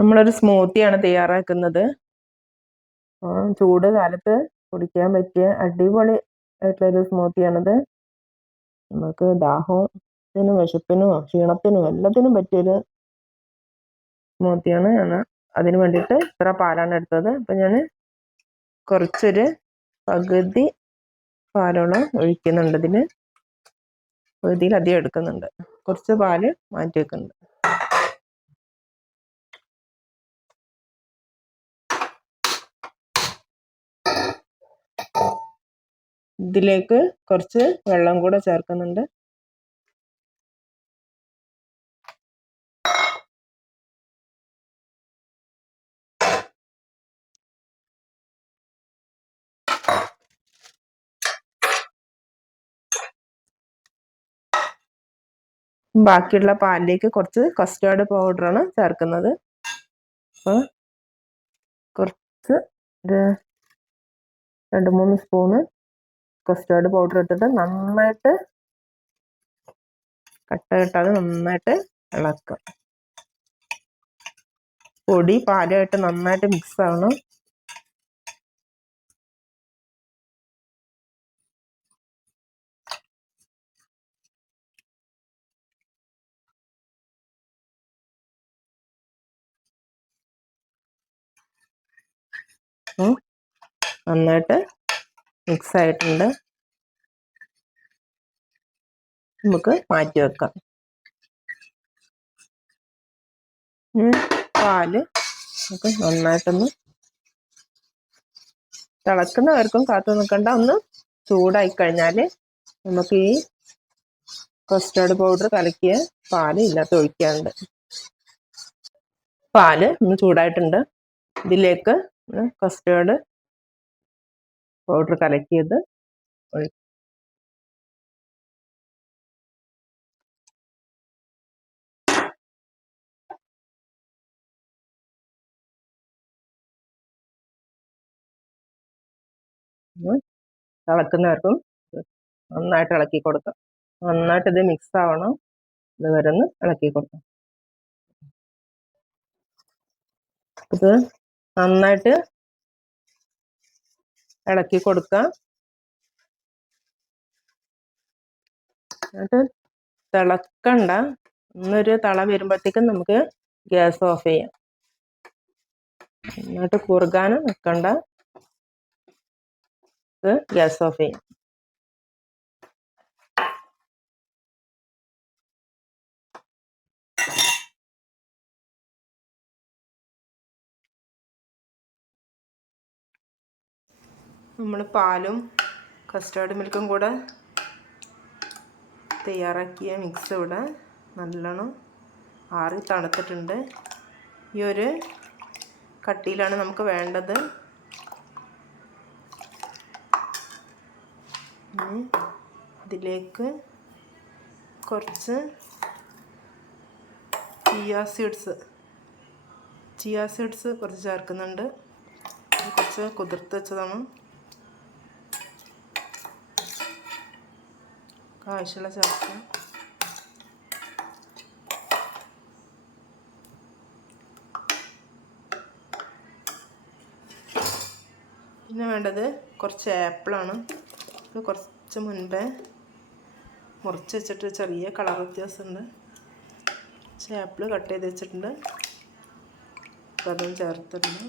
നമ്മളൊരു സ്മൂത്തിയാണ് തയ്യാറാക്കുന്നത്. ചൂട് കാലത്ത് കുടിക്കാൻ പറ്റിയ അടിപൊളി ആയിട്ടുള്ളൊരു സ്മൂത്തിയാണിത്. നമുക്ക് ദാഹത്തിനും വിശപ്പിനും ക്ഷീണത്തിനും എല്ലാത്തിനും പറ്റിയൊരു സ്മൂത്തിയാണ്. അതിന് വേണ്ടിയിട്ട് ഇത്ര പാലാണ് എടുത്തത്. അപ്പം ഞാൻ കുറച്ചൊരു പകുതി പാലോളം ഒഴിക്കുന്നുണ്ട്. പകുതിയിലധികം എടുക്കുന്നുണ്ട്. കുറച്ച് പാല് മാറ്റി വെക്കുന്നുണ്ട്. ഇതിലേക്ക് കുറച്ച് വെള്ളം കൂടെ ചേർക്കുന്നുണ്ട്. ബാക്കിയുള്ള പാലിലേക്ക് കുറച്ച് കസ്റ്റാർഡ് പൗഡറാണ് ചേർക്കുന്നത്. അപ്പോൾ കുറച്ച് ഒരു 2-3 സ്പൂണ് കസ്റ്റാർഡ് പൗഡർ ഇട്ടിട്ട് നന്നായിട്ട് കട്ട കെട്ടാതെ നന്നായിട്ട് ഇളക്കുക. പൊടി പാലുമായിട്ട് നന്നായിട്ട് മിക്സ് ആവണം. നന്നായിട്ട് മിക്സ് ആയിട്ടുണ്ട്. നമുക്ക് മാറ്റി വെക്കാം. പാല് നമുക്ക് നന്നായിട്ടൊന്ന് തിളക്കുന്നവർക്കും കാത്തു നിൽക്കണ്ട. ഒന്ന് ചൂടായി കഴിഞ്ഞാൽ നമുക്ക് ഈ കസ്റ്റാർഡ് പൗഡർ കലക്കിയ പാല് ഇതിനകത്ത് ഒഴിക്കാനുണ്ട്. പാല് ഒന്ന് ചൂടായിട്ടുണ്ട്. ഇതിലേക്ക് കസ്റ്റാർഡ് പൗഡർ കലക്കിയത് ഒഴിക്കും. തിളക്കുന്നവർക്കും നന്നായിട്ട് ഇളക്കി കൊടുക്കാം. നന്നായിട്ട് ഇത് മിക്സ് ആവണം. ഇതുവരെ ഒന്ന് ഇളക്കി കൊടുക്കാം. ഇത് നന്നായിട്ട് ഇളക്കി കൊടുക്കാം. എന്നിട്ട് തിളക്കണ്ട. ഒന്നൊരു തള വരുമ്പോഴത്തേക്കും നമുക്ക് ഗ്യാസ് ഓഫ് ചെയ്യാം. എന്നിട്ട് കുറുകാനും നിൽക്കണ്ട. ഗ്യാസ് ഓഫ് ചെയ്യാം. നമ്മൾ പാലും കസ്റ്റാർഡ് മിൽക്കും കൂടെ തയ്യാറാക്കിയ മിക്സ് ഇവിടെ നല്ലോണം ആറി തണുത്തിട്ടുണ്ട്. ഈ ഒരു കട്ടിയിലാണ് നമുക്ക് വേണ്ടത്. ഇതിലേക്ക് കുറച്ച് ചിയ സീഡ്സ് കുറച്ച് ചേർക്കുന്നുണ്ട്. കുറച്ച് കുതിർത്ത് വെച്ചതാണ്. ആവശ്യമുള്ള ചേർക്കുക. പിന്നെ വേണ്ടത് കുറച്ച് ആപ്പിളാണ്. ഇത് കുറച്ച് മുൻപേ മുറിച്ച് വെച്ചിട്ട് ചെറിയ കളർ വ്യത്യാസമുണ്ട്. കുറച്ച് ആപ്പിൾ കട്ട് ചെയ്ത് വെച്ചിട്ടുണ്ട്. അതും ചേർത്തിട്ടുണ്ട്.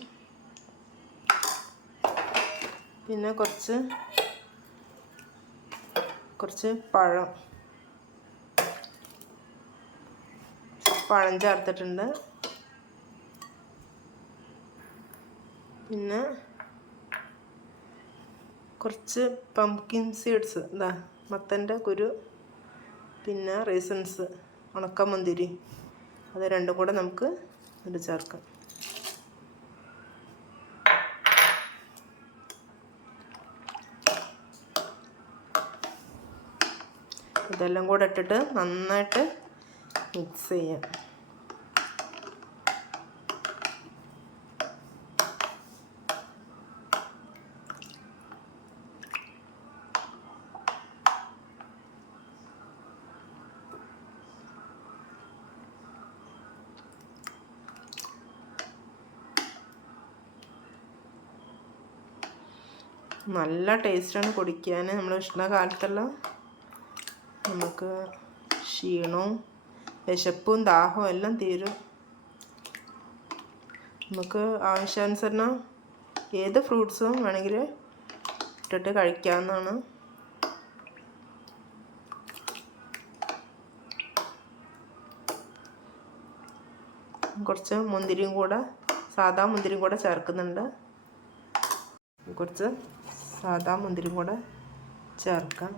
പിന്നെ കുറച്ച് പഴം ചേർത്തിട്ടുണ്ട്. പിന്നെ കുറച്ച് പംകിൻ സീഡ്സ്, മത്തൻ്റെ കുരു, പിന്നെ റീസൺസ്, ഉണക്കമുന്തിരി, അത് രണ്ടും കൂടെ നമുക്ക് ഇതിൽ ചേർക്കാം. ഇതെല്ലാം കൂടെ ഇട്ടിട്ട് നന്നായിട്ട് മിക്സ് ചെയ്യാം. നല്ല ടേസ്റ്റാണ് കുടിക്കാൻ. നമ്മൾ ഉഷ്ണകാലത്തെല്ലാം നമുക്ക് ക്ഷീണവും വിശപ്പും ദാഹവും എല്ലാം തീരും. നമുക്ക് ആവശ്യാനുസരണം ഏത് ഫ്രൂട്ട്സും വേണമെങ്കിൽ ഇട്ടിട്ട് കഴിക്കാവുന്നതാണ്. കുറച്ച് മുന്തിരിയും കൂടെ, സാദാ മുന്തിരിയും കൂടെ ചേർക്കുന്നുണ്ട്. കുറച്ച് സാദാ മുന്തിരിയും കൂടെ ചേർക്കാം.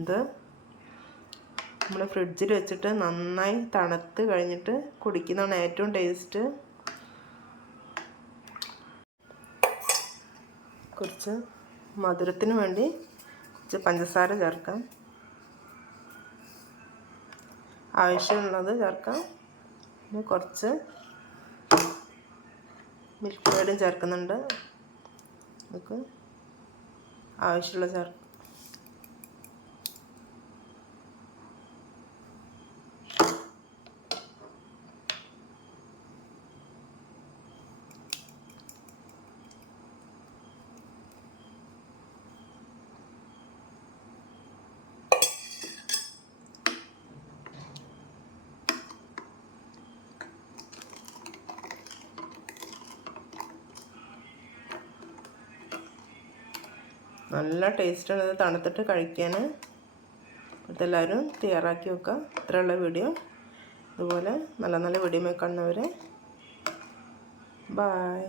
ഇത് നമ്മൾ ഫ്രിഡ്ജിൽ വെച്ചിട്ട് നന്നായി തണുത്ത് കഴിഞ്ഞിട്ട് കുടിക്കുന്നതാണ് ഏറ്റവും ടേസ്റ്റ്. കുറച്ച് മധുരത്തിന് വേണ്ടി കുറച്ച് പഞ്ചസാര ചേർക്കാം, ആവശ്യമുള്ളത് ചേർക്കാം. പിന്നെ കുറച്ച് മിൽക്ക് മെയ്ഡും ചേർക്കുന്നുണ്ട്, നമുക്ക് ആവശ്യമുള്ള ചേർക്കാം. നല്ല ടേസ്റ്റാണ് ഇത് തണുത്തിട്ട് കഴിക്കാൻ. ഇതെല്ലാവരും തയ്യാറാക്കി വെക്കുക. ഇത്രയുള്ള വീഡിയോ. ഇതുപോലെ നല്ല നല്ല വീഡിയോ കാണുന്നവരെ ബൈ.